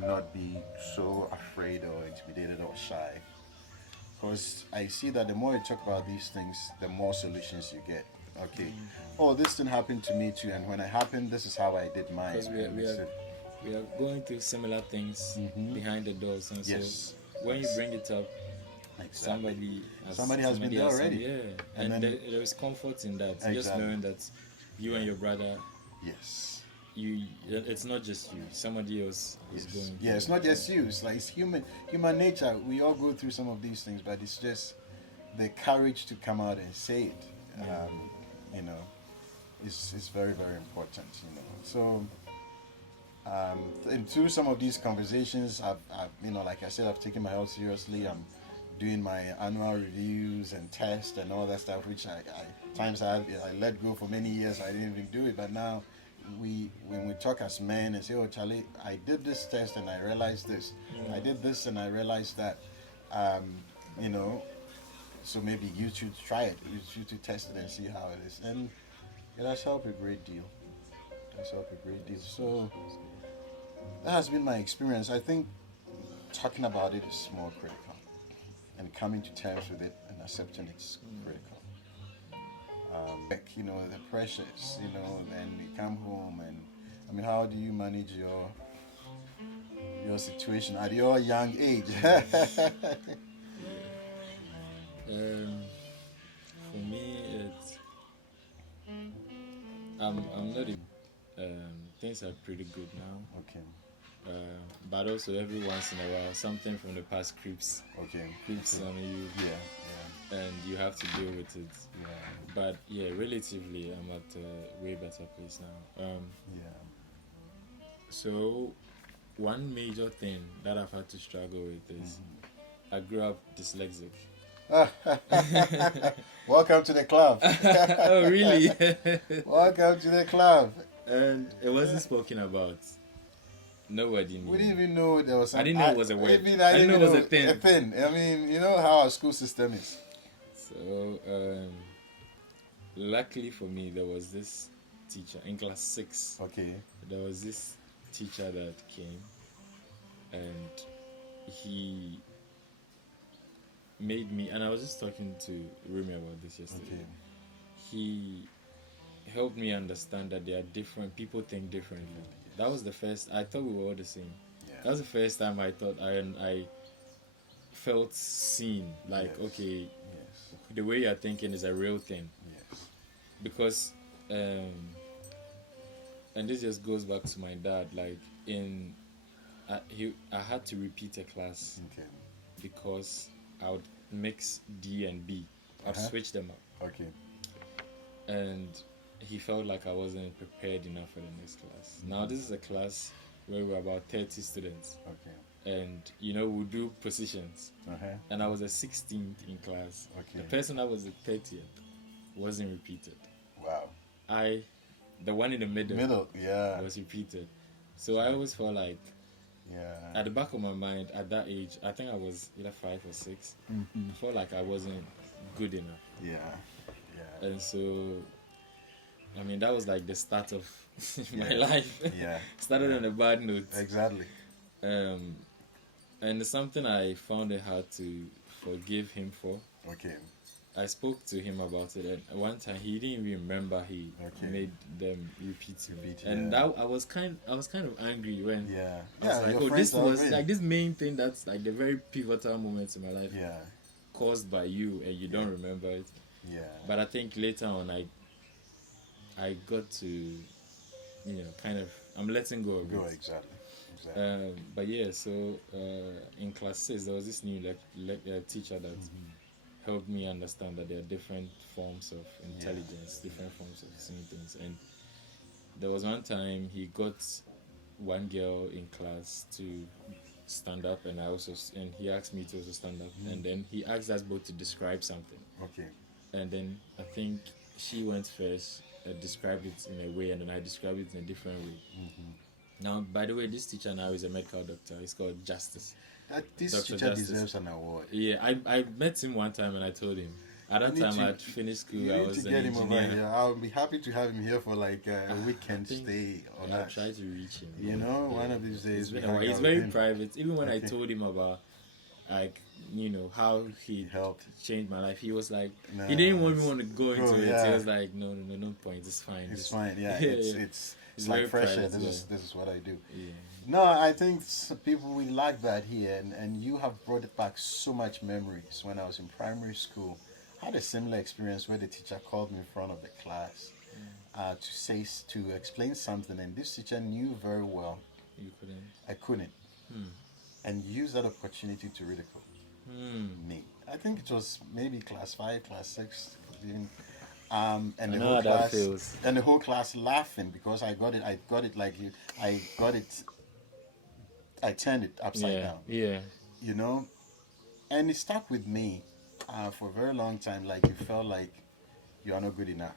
not be so afraid or intimidated or shy. Because I see that the more you talk about these things, the more solutions you get. Okay, oh, this thing happened to me too, and when it happened, this is how I did mine. Because we are going through similar things behind the doors, and yes, so when you yes, bring it up, exactly. somebody Somebody has been there already. yeah, And and then there is comfort in that. Just exactly, knowing that you and your brother, yes, it's not just you. Somebody else is yes, going. yeah. It's not just you. It's like it's human nature. We all go through some of these things, but it's just the courage to come out and say it. Yeah. You know, is very very important. You know, so. And through some of these conversations, you know, like I said, I've taken my health seriously. I'm doing my annual reviews and tests and all that stuff, which I times I let go for many years. I didn't even do it, but now when we talk as men and say, "Oh, Charlie, I did this test and I realized this. Yeah. I did this and I realized that." You know, so maybe you should try it. You should test it and see how it is, and it has helped a great deal. It has helped a great deal. So that has been my experience. I think talking about it is more critical, and coming to terms with it and accepting it's critical. You know, the pressures, you know, and you come home and I mean, how do you manage your situation at your young age? Um, for me, it's I'm not. Things are pretty good now. Okay, But also every once in a while, something from the past creeps okay, on you, yeah, and you have to deal with it. yeah, But yeah, relatively, I'm at a way better place now. yeah, So one major thing that I've had to struggle with is I grew up dyslexic. yeah. Welcome to the club. Oh, really? Welcome to the club. And it wasn't spoken about. Nobody knew. We didn't even know there was. I didn't know it was a word. I didn't know it was a thing. A thing. I mean, you know how our school system is. So, luckily for me, there was this teacher in class 6. Okay. There was this teacher that came, and he made me. And I was just talking to Rumi about this yesterday. Okay. He helped me understand that there are different people think differently. Yes. That was the first. I thought we were all the same. Yeah. That was the first time I thought I felt seen. Like, Yes. okay, Yes. the way you're thinking is a real thing. Yes. Because and this just goes back to my dad. Like I had to repeat a class Okay. because I would mix D and B. I'd switch them up. Okay. And he felt like I wasn't prepared enough for the next class. Now this is a class where we're about 30 students. Okay. And you know, we do positions. And I was the 16th in class. Okay. The person that was the 30th wasn't repeated. Wow. The one in the middle yeah. was repeated. So I always felt like, yeah. at the back of my mind, at that age, I think I was either 5 or 6. I felt like I wasn't good enough. Yeah. Yeah. And so, I mean, that was like the start of my life. Yeah. Started on a bad note. Exactly. And it's something I found it hard to forgive him for. Okay. I spoke to him about it, and one time he didn't even remember he made them repeat. And that I was kind of angry when I was like, oh, this was like this main thing that's like the very pivotal moments in my life. Yeah. Caused by you, and you don't remember it. Yeah. But I think later on, I got to, you know, kind of, I'm letting go of it. Exactly. But yeah, so in class 6, there was this new teacher that helped me understand that there are different forms of intelligence, different forms of seeing things. And there was one time he got one girl in class to stand up, and he asked me to also stand up, and then he asked us both to describe something. Okay. And then I think she went first, described it in a way, and then I described it in a different way. Now, by the way, this teacher now is a medical doctor. He's called Justice. This Dr. teacher Justice deserves an award. Yeah, I met him one time and I told him, At that You need time, to- I'd finished school. You I need was to an get him over engineer. here. I'll be happy to have him here for like a weekend think stay or I'll not. try to reach him. You know, one of these days It's we been a while. hang He's out very with him. private. Even when I Okay. told him about, like, how he Helped. changed my life, he was like, Nah, he didn't want me want to go into it. yeah. He was like, no, point. It's fine. It's Just- fine. Yeah, Yeah, it's yeah. it's It's like very fresh air. private, This is what I do. Yeah. No, I think people we lack that here, and you have brought it back so much memories. When I was in primary school, I had a similar experience where the teacher called me in front of the class to explain something, and this teacher knew very well You couldn't. I couldn't, Hmm. and used that opportunity to ridicule me. I think it was maybe class 5, class 6, even. And I the know whole how that class, feels. and the whole class laughing because I got it like you. I got it. I turned it upside Yeah. down, Yeah. you know, and it stuck with me for a very long time. Like you felt like you are not good enough.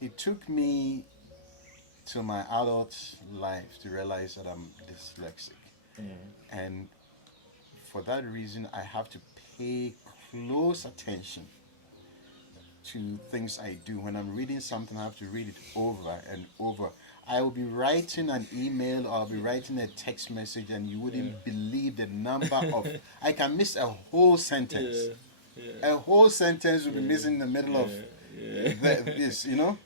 It took me to my adult life to realize that I'm dyslexic, and for that reason, I have to pay close attention to things I do. When I'm reading something, I have to read it over and over. I will be writing an email or I'll be writing a text message, and you wouldn't believe the number of. I can miss a whole sentence. A whole sentence will be missing in the middle of this, you know?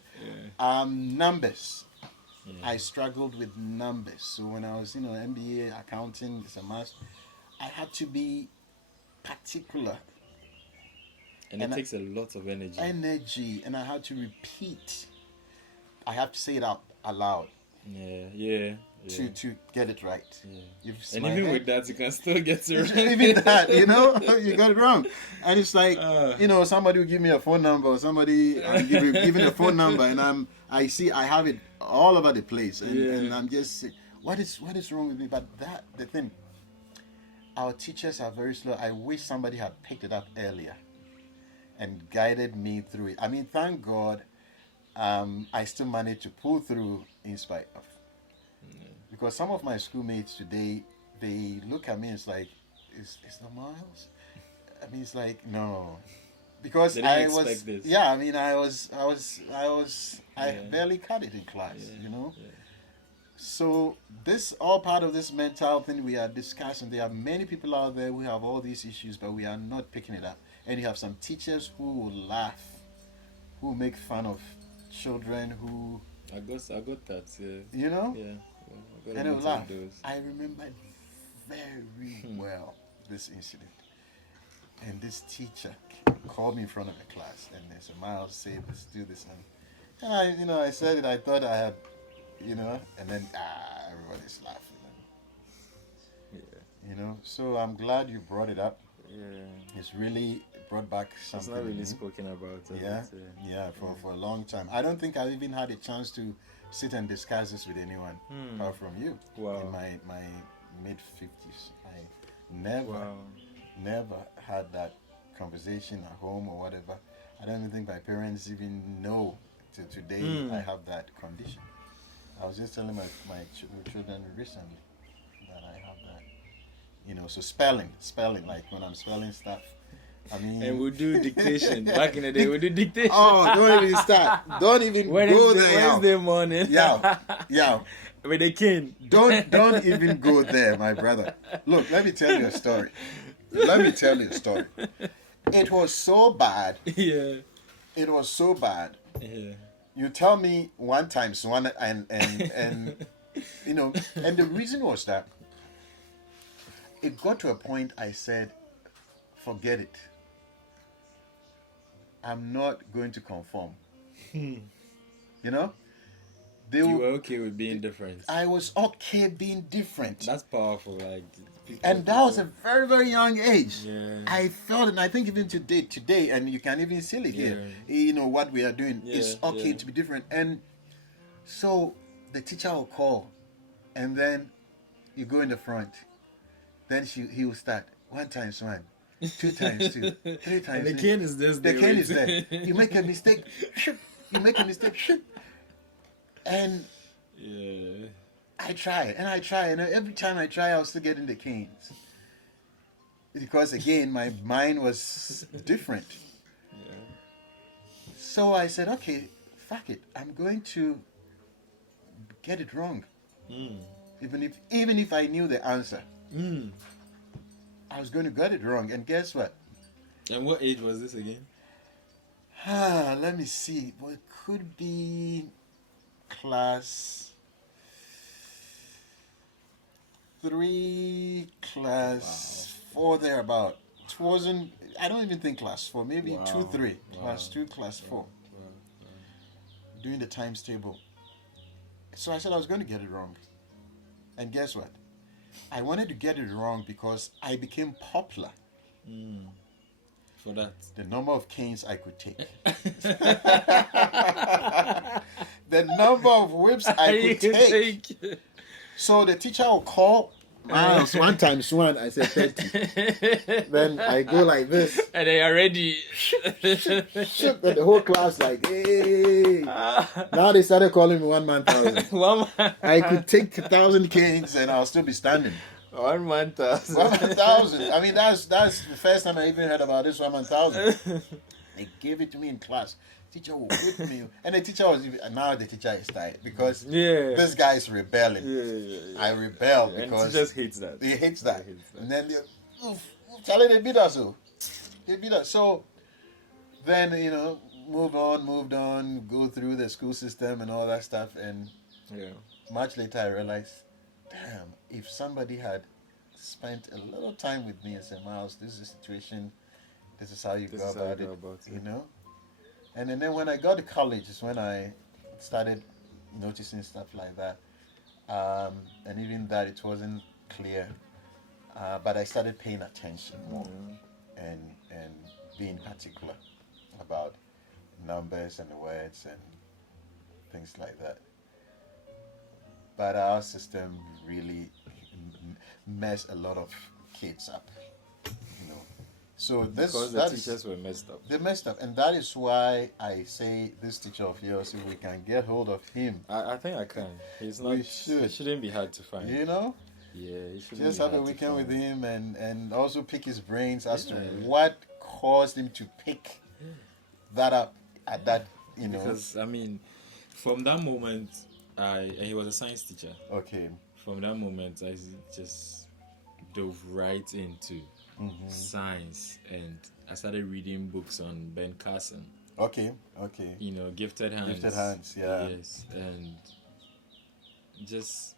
Numbers. I struggled with numbers. So when I was, MBA, accounting, it's a must. I had to be particular. And it takes a lot of energy. And I had to repeat. I have to say it out aloud Yeah. to get it right. Yeah. If And my even head- with that, you can still get it wrong. even that, you got it wrong. And it's like, somebody will give me a phone number, or somebody giving a phone number, and I have it all over the place, and I'm just, what is wrong with me? But the thing, our teachers are very slow. I wish somebody had picked it up earlier and guided me through it. I mean, thank God, I still managed to pull through in spite of. Because some of my schoolmates today, they look at me and it's like, is that Miles? I mean, it's like, no. Because They didn't I expect was, this. yeah, I mean, I barely cut it in class, Yeah. So this, all part of this mental thing we are discussing. There are many people out there who have all these issues, but we are not picking it up. And you have some teachers who will laugh, who make fun of children, who, I got that. Yeah. Yeah. I got And a they will lot laugh. of those. I remember very well this incident. And this teacher called me in front of the class and they said, Miles, say this, do this. And I said it, I thought I had, and then everybody's laughing. So I'm glad you brought it up. Yeah. It's really brought back It's something. not really in me. spoken about. Yeah, for a long time. I don't think I've even had a chance to sit and discuss this with anyone apart from you. Wow. In my mid 50s, I never had that conversation at home or whatever. I don't even think my parents even know till today I have that condition. I was just telling my children recently that I have that. So spelling, like when I'm spelling stuff. I mean, And we'll do dictation. Back in the day, we do dictation. Oh, don't even start. Don't even go there. Wednesday morning. Yeah. With the king. Don't even go there, my brother. Look, let me tell you a story. It was so bad. Yeah. It was so bad. Yeah. You tell me 1 times 1 and and the reason was that it got to a point I said, forget it. I'm not going to conform. You They were okay with being different. I was okay being different. That's powerful. Like, And that was a very, very young age. Yeah. I felt it, and I think even today, and you can even see it here, what we are doing. It's okay to be different. And so the teacher will call, and then you go in the front. Then he will start 1 times 1, 2 times 2, 3 times And the 3. king is this. The cane is there. You make a mistake. And I try, and every time I try, I'll still get in the canes. because again, my mind was different. Yeah. So I said, okay, fuck it. I'm going to get it wrong. Mm. Even if I knew the answer, Mm. I was going to get it wrong. And guess what? And what age was this again? Let me see. Well, it could be class 3, class 4, thereabout. It wasn't, I don't even think class 4, maybe Wow. 2, 3. Wow. Class 2, class 4. Wow. Doing the times table. So I said I was going to get it wrong. And guess what? I wanted to get it wrong because I became popular. Mm. For that. The number of canes I could take. The number of whips I could take. So the teacher will call Miles 1 times 1. I said 30. Then I go like this. And they are ready. Shook at the whole class like, hey. Now they started calling me 1 man thousand. 1 man. I could take 1,000 canes and I'll still be standing. 1 man thousand. 1 man thousand. I mean, that's the first time I even heard about this 1 man thousand. They gave it to me in class. Teacher will whip me, and the teacher was now the teacher is tired because this guy is rebelling. I rebel because and he just hates that. He hates that. And then Charlie, they beat us. They beat us. So then moved on, go through the school system and all that stuff, and much later I realized, damn, if somebody had spent a little time with me and said, Miles, this is the situation, this is how you go about it, you know. And then when I got to college is when I started noticing stuff like that. And even that, it wasn't clear. But I started paying attention more and being particular about numbers and words and things like that. But our system really messed a lot of kids up. So because the teachers were messed up. They messed up, and that is why I say this teacher of yours, if we can get hold of him, I think I can. He's not. He shouldn't be hard to find. Yeah, he shouldn't. Just have a weekend with him, and also pick his brains as to what caused him to pick that up at that. Because I mean, from that moment, and he was a science teacher. Okay. From that moment, I just dove right into science, and I started reading books on Ben Carson. Okay. Gifted Hands. Gifted Hands, yeah. Yes, and just